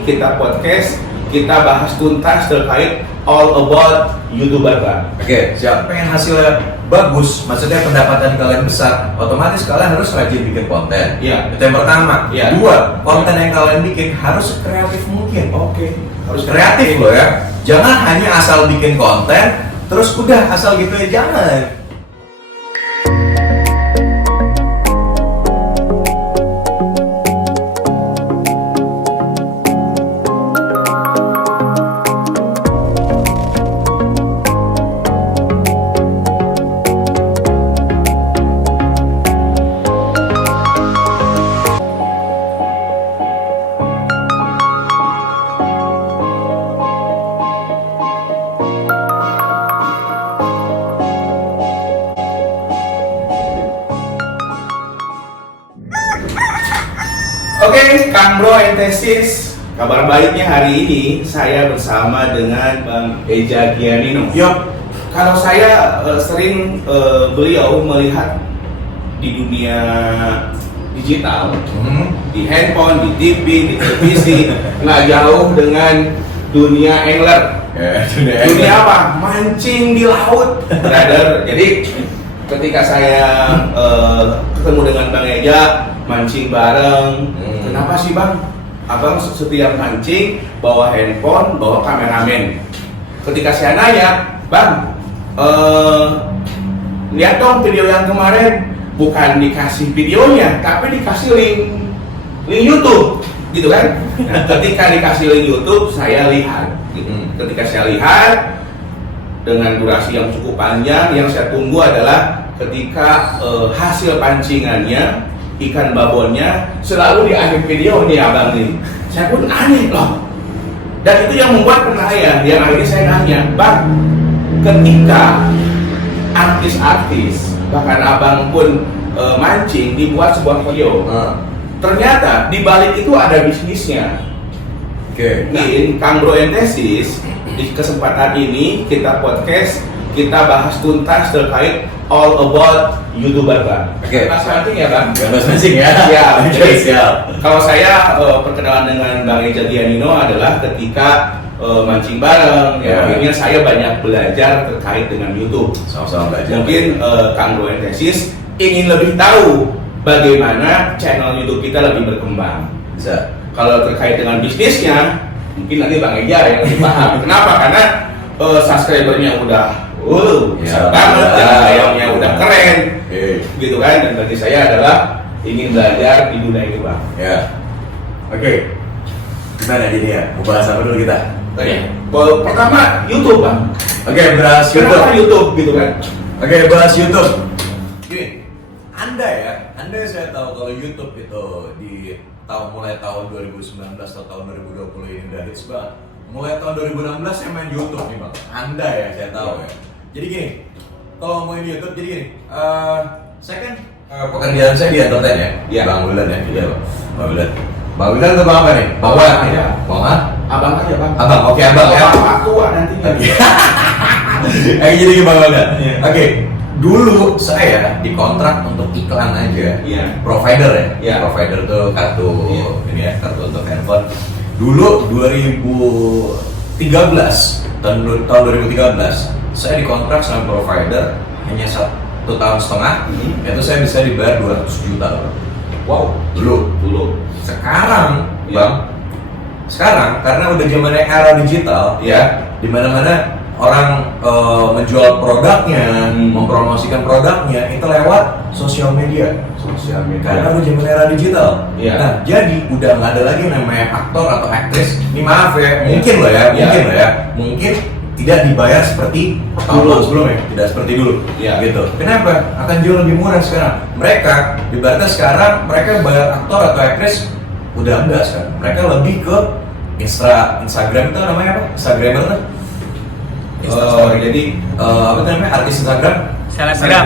ini kita podcast, kita bahas tuntas terkait all about YouTuber, Bang. Oke, siap. Pengen hasilnya bagus, maksudnya pendapatan kalian besar, otomatis kalian harus rajin bikin konten. Iya. Itu yang pertama. Iya. Dua, konten yang kalian bikin harus kreatif mungkin. Oke. Harus kreatif loh ya. Jangan hanya asal bikin konten, terus udah asal gitu ya, jangan. Oke, Kang Bro and Tesis, kabar baiknya hari ini saya bersama dengan Bang Eja Gianino. Yup. Kalau saya sering beliau melihat di dunia digital, di handphone, di TV, di televisi, nggak jauh dengan dunia angler. Dunia apa? Mancing di laut, brother. Jadi ketika saya ketemu dengan Bang Eja, mancing bareng. Kenapa sih Bang? Abang setiap mancing bawa handphone, bawa kameramen. Ketika saya nanya, Bang, lihat dong video yang kemarin, bukan dikasih videonya, tapi dikasih link YouTube, gitu kan? Nah, ketika dikasih link YouTube, saya lihat. Gitu. Ketika saya lihat dengan durasi yang cukup panjang, yang saya tunggu adalah ketika hasil pancingannya, ikan babonnya selalu di akhir video nih abang nih. Saya pun aneh loh. Dan itu yang membuat percaya. Yang akhirnya saya nanya, Bang, ketika artis-artis bahkan abang pun mancing dibuat sebuah video, ternyata di balik itu ada bisnisnya. Oke. Mungkin Kang Bro and Tesis, di kesempatan ini kita podcast, kita bahas tuntas terkait all about YouTuber, Bang. Oke. Mas mancing ya, Bang? Mas mancing ya. Siap. Jadi, Siap. kalau saya perkenalan dengan Bang Eja Gianino adalah ketika mancing bareng, ya. Akhirnya saya banyak belajar terkait dengan YouTube. Sama-sama belajar. Mungkin Kang Bro and Tesis ingin lebih tahu bagaimana channel YouTube kita lebih berkembang. Bisa. Kalau terkait dengan bisnisnya, mungkin nanti Bang Eja yang lebih paham. Kenapa? Karena subscribernya udah besar banget, dan ayamnya udah keren, gitu kan. Dan bagi saya adalah ingin belajar di dunia itu, Bang. Ya. Oke. Gimana jadi ya? Mau bahas apa dulu kita? Pertama YouTube, Bang. Oke, bahas YouTube. Kenapa YouTube gitu kan? Oke, bahas YouTube. Gini, Anda saya tahu kalau YouTube itu di mulai tahun 2019 atau tahun 2020 ini udah hits banget. Mulai tahun 2016 saya main YouTube nih Bang. Anda ya, saya tahu ya. Jadi gini, kalau main YouTube jadi gini, saya kan pekerjaan saya di entertain ya. Iya. Bang Wildan ya, gitu. Bang Wildan itu Bang apa nih? Bang Wan ya. Bang Wan? Abang aja, Bang. Abang, oke Abang ya. Bapak tua nantinya. Jadi Bang Wildan. Oke. Dulu saya dikontrak untuk iklan aja, provider ya, provider tuh kartu ini ya, kartu untuk handphone. Dulu 2013, tahun 2013, saya dikontrak sama provider hanya 1,5 tahun, itu saya bisa dibayar 200 juta. Wow, dulu. Sekarang, Bang, karena udah zamannya era digital, ya, di mana-mana orang menjual produknya, mempromosikan produknya itu lewat sosial media. Karena udah zaman era digital. Nah, jadi udah nggak ada lagi namanya aktor atau aktris. Ini maaf ya, mungkin mungkin tidak dibayar seperti tahun sebelumnya, tidak seperti dulu. Gitu. Kenapa? Akan jauh lebih murah sekarang. Mereka ibaratnya sekarang mereka bayar aktor atau aktris udah enggak sekarang. Mereka lebih ke Instagram itu namanya apa? Instagramer tuh. Jadi apa namanya, artis Instagram? Selebgram.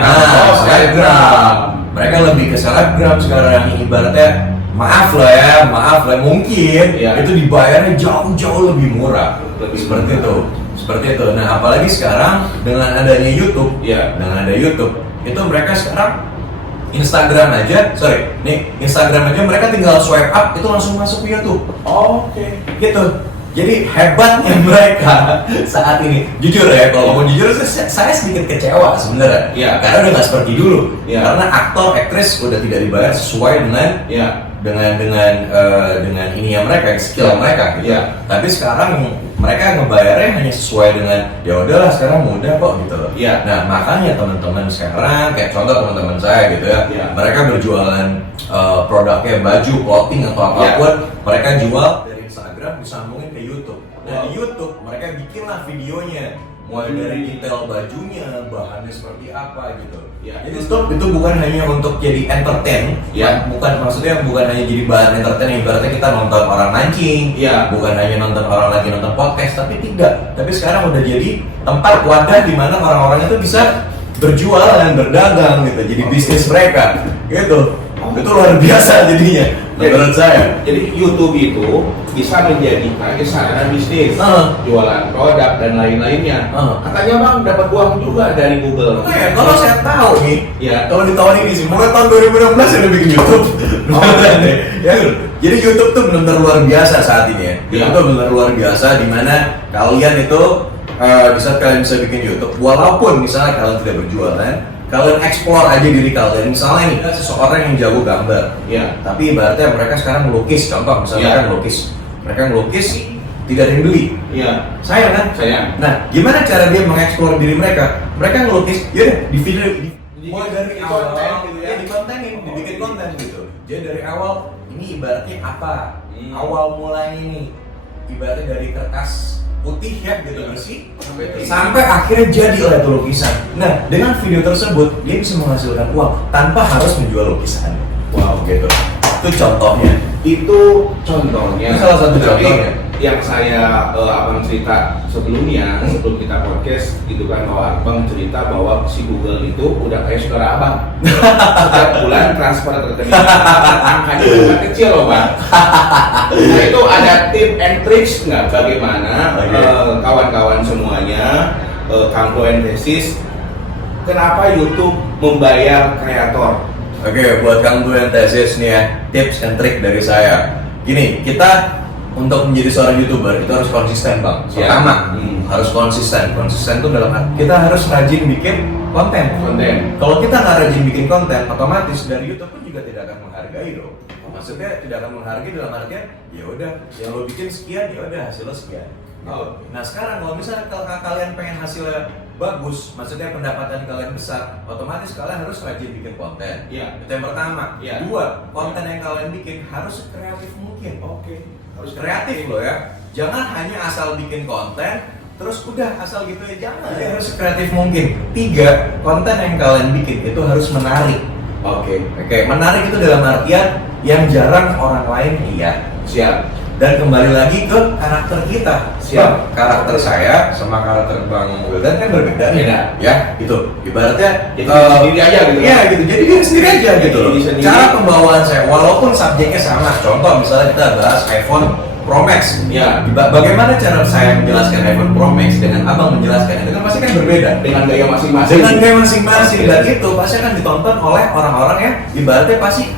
Selebgram. Mereka lebih ke selebgram sekarang. Ibaratnya maaf lah, mungkin itu dibayarnya jauh lebih murah. Seperti itu. Nah, apalagi sekarang dengan adanya YouTube, itu mereka sekarang Instagram aja mereka tinggal swipe up itu langsung masuk ke YouTube. Oke. Gitu. Jadi hebatnya mereka saat ini. Jujur ya, kalau mau jujur saya sedikit kecewa sebenarnya. Iya. Karena udah nggak seperti dulu. Iya. Karena aktor, aktris udah tidak dibayar sesuai dengan Iya. dengan ininya mereka, skill mereka gitu. Iya. Tapi sekarang mereka ngebayarnya hanya sesuai dengan ya udahlah sekarang mudah kok gitu loh. Iya. Nah, makanya teman-teman sekarang kayak contoh teman-teman saya gitu ya. Iya. Mereka berjualan produknya baju, clothing atau apapun, mereka jual dari Instagram disambungin ke YouTube. Nah, di YouTube mereka bikinlah videonya mulai dari detail bajunya, bahannya seperti apa gitu. Ya. Jadi itu bukan hanya untuk jadi entertain, Ya. bukan hanya jadi bahan entertain. Ibaratnya kita nonton orang mancing, Ya. bukan hanya nonton orang lagi nonton podcast, tapi tidak. Tapi sekarang udah jadi tempat wadah di mana orang-orang itu bisa berjual dan berdagang gitu, jadi bisnis mereka gitu. Itu luar biasa jadinya menurut saya. Jadi YouTube itu bisa menjadi kayak sarana bisnis, jualan produk dan lain-lainnya. Katanya bang dapat uang juga dari Google. Nah, kalau saya tahu nih, ya kalau di tahun ini sih, mulai tahun 2016 saya udah bikin YouTube. Ya, jadi YouTube tuh benar-benar luar biasa saat ini ya. YouTube tuh benar-benar luar biasa di mana kalian itu bisa bikin YouTube, walaupun misalnya kalian tidak berjualan. Kalian explore aja diri kalian. Misalnya nih, seseorang yang jago gambar, tapi ibaratnya mereka sekarang melukis, contoh misalnya mereka ngelukis, tidak ada yang beli. Sayang kan? Sayang. Nah, gimana cara dia mengeksplor diri mereka? Mereka ngelukis, ya di video, mulai dari awal, dikontenin, dibikin konten gitu. Jadi dari awal, ini ibaratnya apa? Awal mulai ini, ibaratnya dari kertas putih ya gitu bersih sampai akhirnya jadi lah itu lukisan. Nah, dengan video tersebut dia bisa menghasilkan uang tanpa harus menjual lukisan. Wow, gitu. Itu contohnya. Itu contohnya. Itu salah satu Tapi contohnya. Yang saya abang cerita sebelumnya, sebelum kita podcast gitu kan, bahwa abang cerita bahwa si Google itu udah kayak saudara abang. Setiap bulan transfer ke rekening angkanya udah kecil loh bang. Nah itu ada tip and tricks nggak bagaimana kawan-kawan semuanya, Kanggo and Thesis, kenapa YouTube membayar kreator? Oke, buat Kanggo and Thesis nih ya, tips and trick dari saya. Gini, kita untuk menjadi seorang YouTuber itu harus konsisten bang. Pertama, harus konsisten. Konsisten itu dalam arti kita harus rajin bikin konten. Kalau kita nggak rajin bikin konten, otomatis dari YouTube pun juga tidak akan menghargai loh. Maksudnya tidak akan menghargai dalam artian ya udah yang lo bikin sekian, ya udah hasilnya sekian. Nah sekarang kalau misalnya kalian pengen hasilnya bagus, maksudnya pendapatan kalian besar, otomatis kalian harus rajin bikin konten. Itu yang pertama. Dua, konten yang kalian bikin harus sekreatif mungkin. Harus kreatif loh ya. Jangan hanya asal bikin konten terus udah asal gitu ya, jangan. Jadi harus sekreatif mungkin. Tiga, konten yang kalian bikin itu harus menarik. Menarik itu dalam artian yang jarang orang lain lihat. Dan kembali lagi ke karakter kita. Karakter saya sama karakter Bang Wildan kan berbeda nih. Ya, gitu. Ibaratnya jadi sendiri aja gitu. Iya, gitu. Jadi diri sendiri aja gitu loh. Cara pembawaan saya walaupun subjeknya sama. Contoh misalnya kita bahas iPhone Pro Max. Bagaimana cara saya menjelaskan iPhone Pro Max dengan Abang menjelaskan itu kan pasti kan berbeda dengan gaya masing-masing. Dan itu pasti akan ditonton oleh orang-orang yang ibaratnya pasti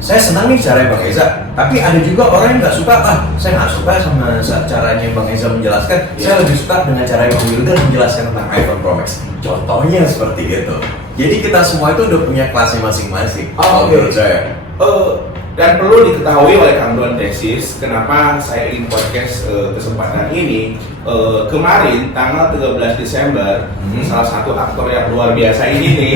saya senang nih caranya Bang Eza, tapi ada juga orang yang nggak suka, saya nggak suka sama caranya Bang Eza menjelaskan, saya lebih suka dengan cara Bang Wildan menjelaskan tentang iPhone Pro Max. Contohnya seperti itu. Jadi kita semua itu udah punya kelasnya masing-masing. Menurut saya. Dan perlu diketahui oleh Kanggo and Thesis, kenapa saya ingin podcast kesempatan ini. Kemarin tanggal 13 Desember, salah satu aktor yang luar biasa ini nih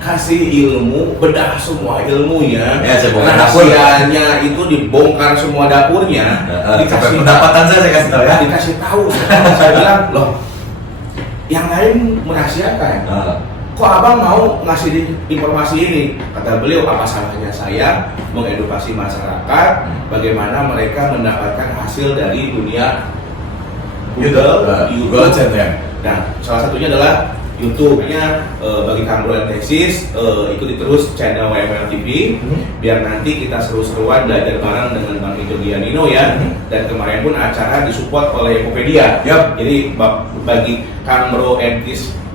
kasih ilmu, bedah semua ilmunya, rahasianya itu dibongkar semua dapurnya, dikasih pendapatan saya kasih tahu ya, dikasih tahu. Saya bilang loh, yang lain merahasiakan. Kok abang mau ngasih informasi ini? Kata beliau, apa salahnya saya mengedukasi masyarakat bagaimana mereka mendapatkan hasil dari dunia Google. Nah, salah satunya adalah YouTube-nya bagi kamu yang tesis ikuti terus channel WML TV biar nanti kita seru-seruan belajar bareng dengan Bang Ejo Giannino ya. Dan kemarin pun acara disupport oleh Ekopedia. Jadi bagi Kamro and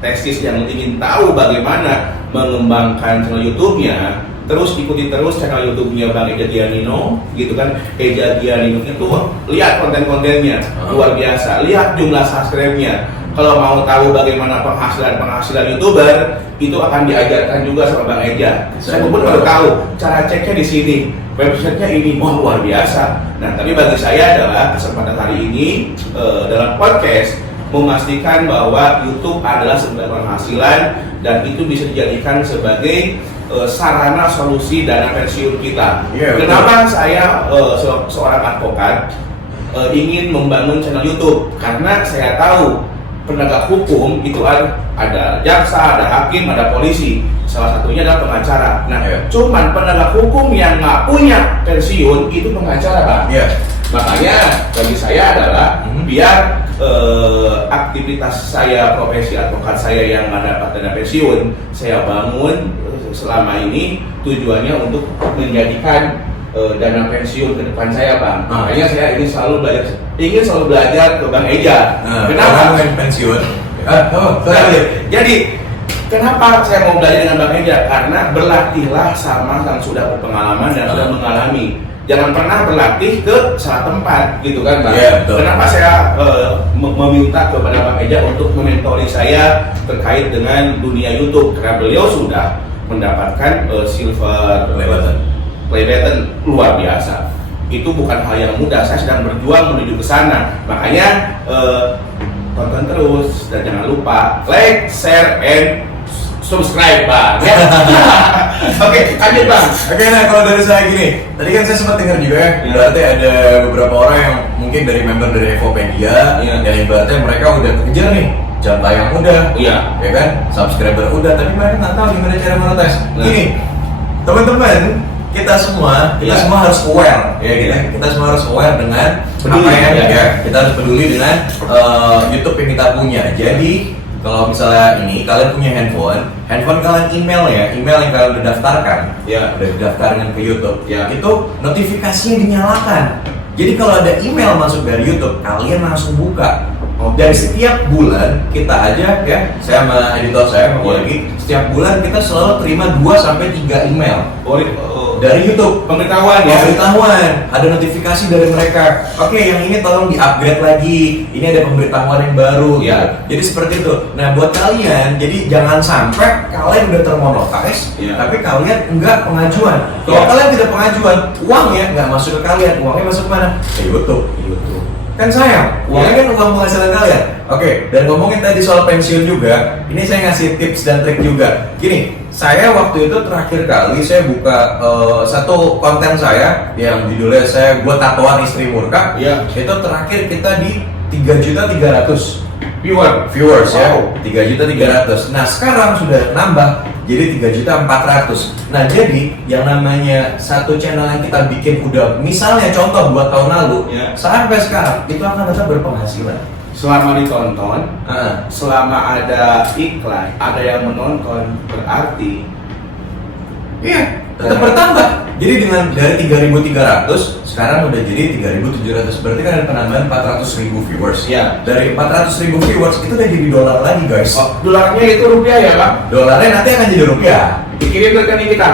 tesis yang ingin tahu bagaimana mengembangkan channel YouTube-nya, terus ikuti terus channel YouTube-nya Bang Ejo Giannino, gitu kan. Ejo Giannino itu lihat konten-kontennya luar biasa, lihat jumlah subscribe-nya. Kalau mau tahu bagaimana penghasilan YouTuber, itu akan diajarkan juga sama Bang Eja. Saya pun baru tahu cara ceknya di sini, websitenya ini, wah luar biasa. Nah, tapi bagi saya adalah kesempatan hari ini dalam podcast memastikan bahwa YouTube adalah sumber penghasilan dan itu bisa dijadikan sebagai sarana solusi dana pensiun kita. Kenapa saya seorang advokat ingin membangun channel YouTube? Karena saya tahu penegak hukum itu ada jaksa, ada hakim, ada polisi. Salah satunya adalah pengacara. Nah, cuman penegak hukum yang nggak punya pensiun itu pengacara, Pak. Makanya bagi saya adalah biar aktivitas saya, profesi advokat saya yang nggak dapat dana pensiun, saya bangun selama ini tujuannya untuk menjadikan dana pensiun ke depan saya, Bang. Makanya saya ingin selalu belajar ke Bang Eja. Kenapa? Pensiun. Jadi kenapa saya mau belajar dengan Bang Eja? Karena berlatihlah sama yang sudah berpengalaman dan sudah mengalami. Jangan pernah berlatih ke salah tempat, gitu kan, Bang? Kenapa saya meminta kepada Bang Eja untuk mementori saya terkait dengan dunia YouTube? Karena beliau sudah mendapatkan silver play button luar biasa. Itu bukan hal yang mudah. Saya sedang berjuang menuju ke sana. Makanya tonton terus dan jangan lupa like, share, and subscribe, Bang. Oke, lanjut, Bang. Nah kalau dari saya gini, tadi kan saya sempat dengar juga ya, berarti ada beberapa orang yang mungkin dari member dari Evopedia, yang ibaratnya mereka udah kejar nih jam tayang udah, ya kan, subscriber udah, tapi mereka nggak tahu gimana cara monetize. Gini, teman-teman, kita semua harus aware, ya gitu. Kita semua harus aware dengan apa yang kita harus peduli dengan YouTube yang kita punya. Jadi kalau misalnya ini kalian punya handphone kalian email yang kalian udah daftarkan, udah daftarkan ke YouTube, itu notifikasinya dinyalakan. Jadi kalau ada email masuk dari YouTube, kalian langsung buka. Dan setiap bulan kita aja saya sama editor saya mau lagi, setiap bulan kita selalu terima 2-3 email dari YouTube, pemberitahuan ada notifikasi dari mereka. Oke, yang ini tolong di-upgrade lagi, ini ada pemberitahuan yang baru jadi seperti itu. Nah buat kalian, jadi jangan sampai kalian udah termonetize tapi kalian enggak pengajuan. Kalau kalian tidak pengajuan, uangnya nggak masuk ke kalian, uangnya masuk mana? Ke YouTube. Kan sayang, uangnya kan uang penghasilan kalian. Oke, dan ngomongin tadi soal pensiun juga, ini saya ngasih tips dan trik juga. Gini, saya waktu itu terakhir kali saya buka satu konten saya yang judulnya buat tatoan istri murka. Itu terakhir kita di 3.300.000 viewers ya, 3.300.000. Nah sekarang sudah nambah jadi 3.400.000. Nah jadi yang namanya satu channel yang kita bikin udah misalnya contoh 2 tahun lalu sampai sekarang itu akan tetap berpenghasilan selama ditonton, selama ada iklan, ada yang menonton, berarti tetap bertambah. Jadi dengan dari 3.300 sekarang udah jadi 3.700, berarti kan ada penambahan 400.000 viewers. Dari 400.000 viewers itu udah jadi dolar lagi, guys. Dolarnya itu rupiah ya, Pak? Dolarnya nanti akan jadi rupiah. Dikirim ke rekening kita?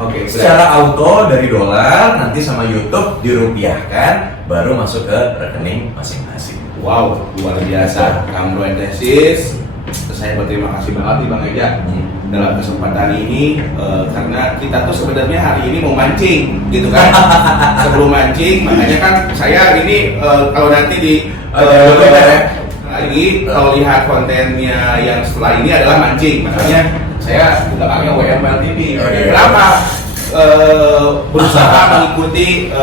Oke. Secara auto dari dolar nanti sama YouTube dirupiahkan, baru masuk ke rekening masing-masing. Wow, luar biasa. Kamro and Tesis, saya berterima kasih banget nih Bang Eja dalam kesempatan ini karena kita tuh sebenarnya hari ini mau mancing, gitu kan? Sebelum mancing, makanya kan saya ini kalau nanti di lagi kalau lihat kontennya yang setelah ini adalah mancing, makanya saya juga pakai WML TV. Kenapa? Berusaha mengikuti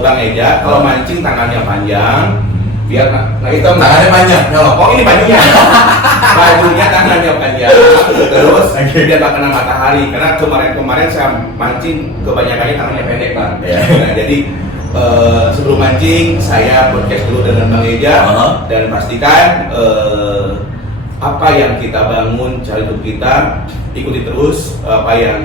Bang Eja. Kalau mancing tangannya panjang, biar itu tangannya panjang. Ini bajunya tangannya panjang, terus dia nggak kena matahari. Karena kemarin saya mancing kebanyakannya tangannya pendek, Bang. Nah, jadi sebelum mancing saya podcast dulu dengan Bang Eja dan pastikan apa yang kita bangun channel YouTube kita, ikuti terus apa yang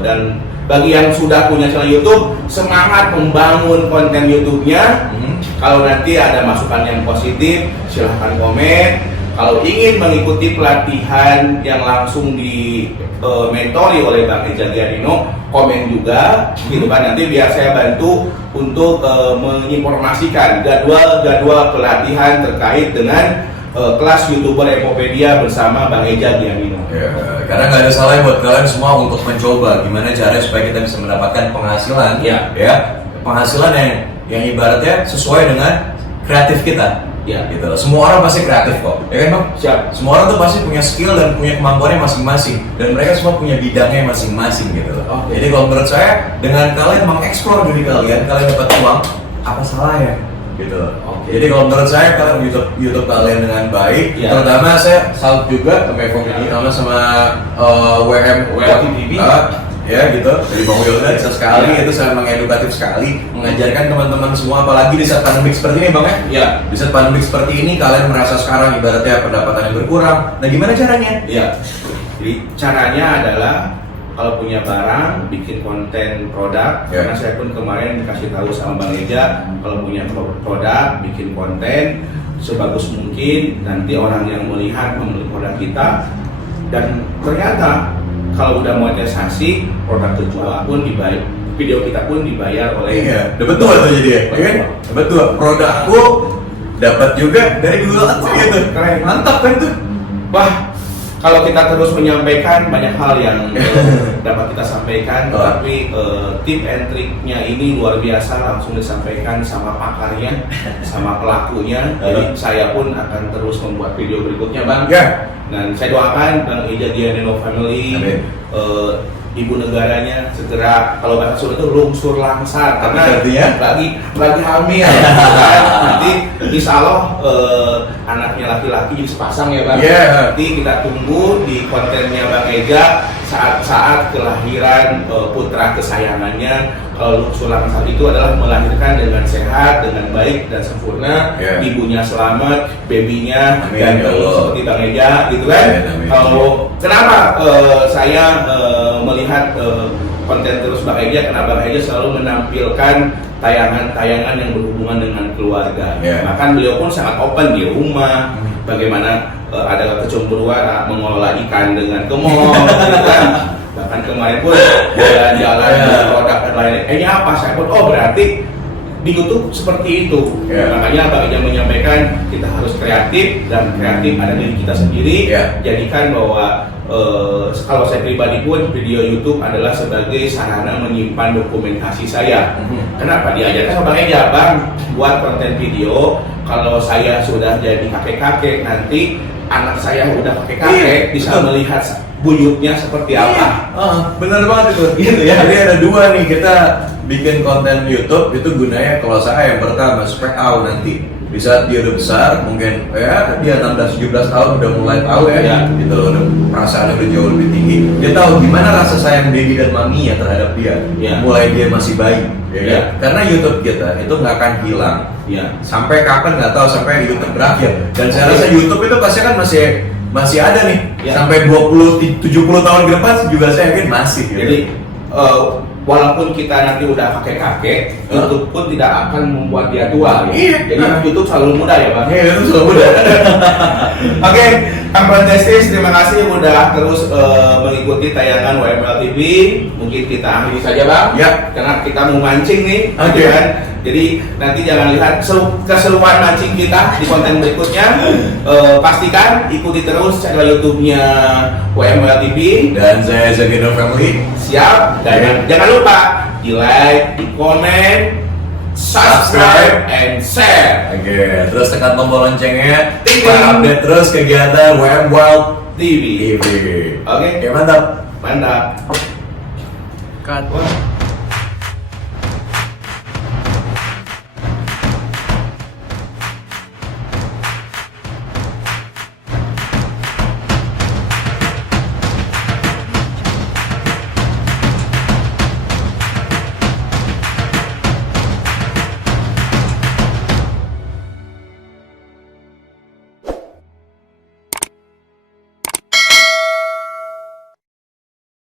dan bagi yang sudah punya channel YouTube, semangat membangun konten YouTube-nya. Kalau nanti ada masukan yang positif, silahkan komen. Kalau ingin mengikuti pelatihan yang langsung di mentori oleh Bang Eja Giardino, komen juga, gitu kan, nanti biar saya bantu untuk menginformasikan jadwal pelatihan terkait dengan kelas YouTuber Emopedia bersama Bang Eja Giardino. Ya, karena nggak ada salahnya buat kalian semua untuk mencoba gimana caranya supaya kita bisa mendapatkan penghasilan, ya penghasilan yang ibaratnya sesuai dengan kreatif kita. Ya, gitu loh. Semua orang pasti kreatif kok, ya kan Bang? Siap. Semua orang tuh pasti punya skill dan punya kemampuannya masing-masing, dan mereka semua punya bidangnya masing-masing gitu loh. Jadi kalau menurut saya, dengan kalian mengeksplor diri kalian dapat uang, apa salahnya? Gitu loh. Jadi kalau menurut saya, kalian YouTube kalian dengan baik, terutama saya salut juga sama Emopedia sama WM TV. Ya gitu, dari Bang Wildan bisa sekali, itu sangat mengedukatif sekali, mengajarkan teman-teman semua, apalagi di saat pandemi seperti ini Bang ya. Di saat pandemi seperti ini, kalian merasa sekarang ibaratnya pendapatan yang berkurang, nah gimana caranya? Jadi caranya adalah kalau punya barang, bikin konten produk. Karena saya pun kemarin dikasih tahu sama Bang Eja, kalau punya produk, bikin konten sebagus mungkin, nanti orang yang melihat membeli produk kita, dan ternyata kalau udah monetisasi, produk terjual pun dibayar, video kita pun dibayar oleh. Betul tuh jadi ya, kan? Betul. Produkku dapat juga dari Google Ads gitu. Keren. Mantap kan tuh. Wah, kalau kita terus menyampaikan banyak hal yang dapat kita sampaikan, tapi tip and triknya ini luar biasa, langsung disampaikan sama pakarnya, sama pelakunya. Jadi saya pun akan terus membuat video berikutnya Bang. Dan saya doakan Bang Eja Giardino Family, ibu negaranya segera, kalau bahasa Sunda itu lungsur langsar, karena lagi hamil. Nanti insya Allah anaknya laki-laki jadi sepasang ya Bang. Nanti kita tunggu di kontennya Bang Eja saat kelahiran putra kesayangannya. Kalau lungsur langsar itu adalah melahirkan dengan sehat, dengan baik dan sempurna, ibunya selamat, babynya ganteng seperti Bang Eja, gitu kan. Kalau kenapa saya melihat konten terus Bang Eja, karena Bang Eja selalu menampilkan tayangan-tayangan yang berhubungan dengan keluarga. Bahkan beliau pun sangat open di rumah, bagaimana ada kecemburuan mengelola ikan dengan ke mall, gitu kan. Bahkan kemarin pun jalan-jalan produk dan lain-lain. Ini apa? Saya pun berarti di YouTube seperti itu. Makanya Bang Eja menyampaikan kita harus kreatif, dan kreatif ada diri kita sendiri. Jadikan bahwa kalau saya pribadi pun video YouTube adalah sebagai sarana menyimpan dokumentasi saya. Kenapa diajarkan sama Bang Eja, Bang, buat konten video. Kalau saya sudah jadi kakek-kakek, nanti anak saya udah kakek-kakek bisa melihat buyutnya seperti apa. Bener banget itu. Gitu ya. Jadi ada dua nih, kita bikin konten YouTube itu gunanya, kalau saya yang pertama supaya tahu nanti di saat dia udah besar, mungkin ya dia 16-17 tahun udah mulai tahu gitu loh, udah perasaannya udah jauh lebih tinggi, dia tahu gimana rasa sayang daddy dan mami ya terhadap dia, mulai dia masih bayi, karena YouTube kita itu nggak akan hilang, sampai kapan nggak tahu, sampai YouTube berakhir. Dan saya rasa YouTube itu pasti kan masih ada nih, sampai 20-70 tahun ke depan juga saya yakin masih. Jadi walaupun kita nanti udah kakek-kakek, YouTube pun tidak akan membuat dia tua. Jadi YouTube selalu muda ya Bang. YouTube selalu muda. Oke, Kang Fantastis, terima kasih udah terus mengikuti tayangan WML TV. Mungkin kita akhiri saja Bang, karena kita mau mancing nih, kan? Jadi nanti jangan lihat keseruan mancing kita di konten berikutnya. Pastikan ikuti terus channel YouTube-nya WML TV dan saya Giardino Family. Siap, dan jangan lupa di like, di komen, subscribe, and share. Terus tekan tombol loncengnya, update terus kegiatan WML TV. Oke, mantap. Cut.